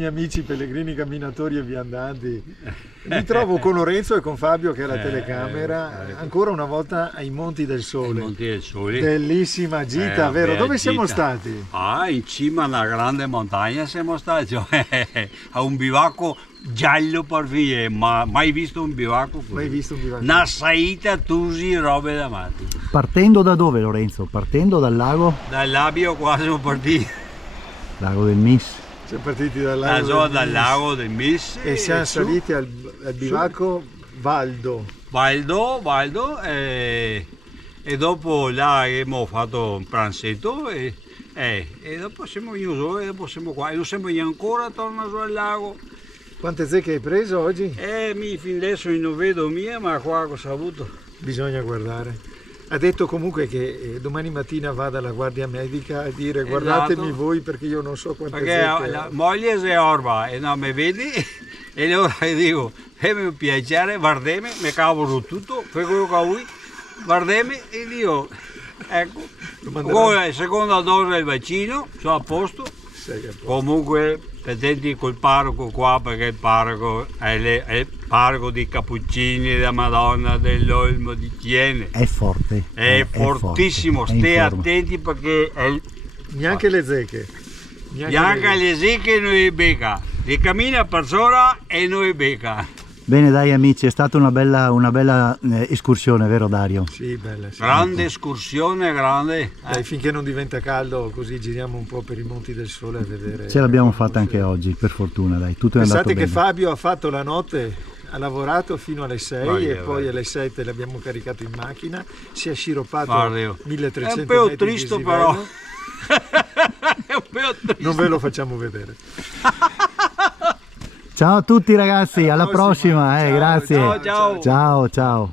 miei amici pellegrini camminatori e viandanti. Mi trovo con Lorenzo e con Fabio che è la telecamera, ancora una volta ai Monti del Sole. Monti del Sole. Bellissima gita, vero? Dove siamo gita. stati? In cima a una grande montagna siamo stati, a un bivacco giallo per via, ma mai visto un bivacco così. Mai visto un bivacco? Una saita tusi, robe da matti. Partendo da dove, Lorenzo? Partendo dal lago? Dal Labio qua siamo partiti. Lago del Mis. Siamo partiti dal lago Dal lago del Mis. e siamo saliti al bivacco Valdo. Valdo e dopo là abbiamo fatto un pranzetto e dopo siamo venuti e dopo siamo qua e non siamo ancora tornati al lago. Quante zecche hai preso oggi? Fin adesso non vedo mia, ma qua cosa ho avuto? Bisogna guardare. Ha detto comunque che domani mattina va dalla guardia medica a dire guardatemi voi perché io non so quante perché zecche la ho. moglie si orba e non mi vedi e allora dico fammi un piacere, guardami, mi cavolo tutto, fai quello che vuoi, guardami e dico ecco, poi la seconda dose del vaccino, sono a posto. Comunque attenti col parroco qua perché il parroco è il parroco di Cappuccini, della Madonna dell'Olmo di Tiene. È forte. È fortissimo, forte, stai attenti perché Neanche le zecche. Neanche le zecche noi becca. Le cammina per sola e noi becca. Bene dai amici, è stata una bella escursione, vero Dario? Sì, bella. Sì. Grande escursione, grande. Dai, finché non diventa caldo così giriamo un po' per i Monti del Sole a vedere. Ce l'abbiamo fatta anche oggi, per fortuna, dai, tutto è andato Pensate bene. che Fabio ha fatto la notte, ha lavorato fino alle 6 e poi alle 7 l'abbiamo caricato in macchina, si è sciroppato 1300 è un po' metri triste di però. dislivello. È un po' triste. Non ve lo facciamo vedere. Ciao a tutti ragazzi, alla prossima, Ciao, grazie. ciao. Ciao, ciao.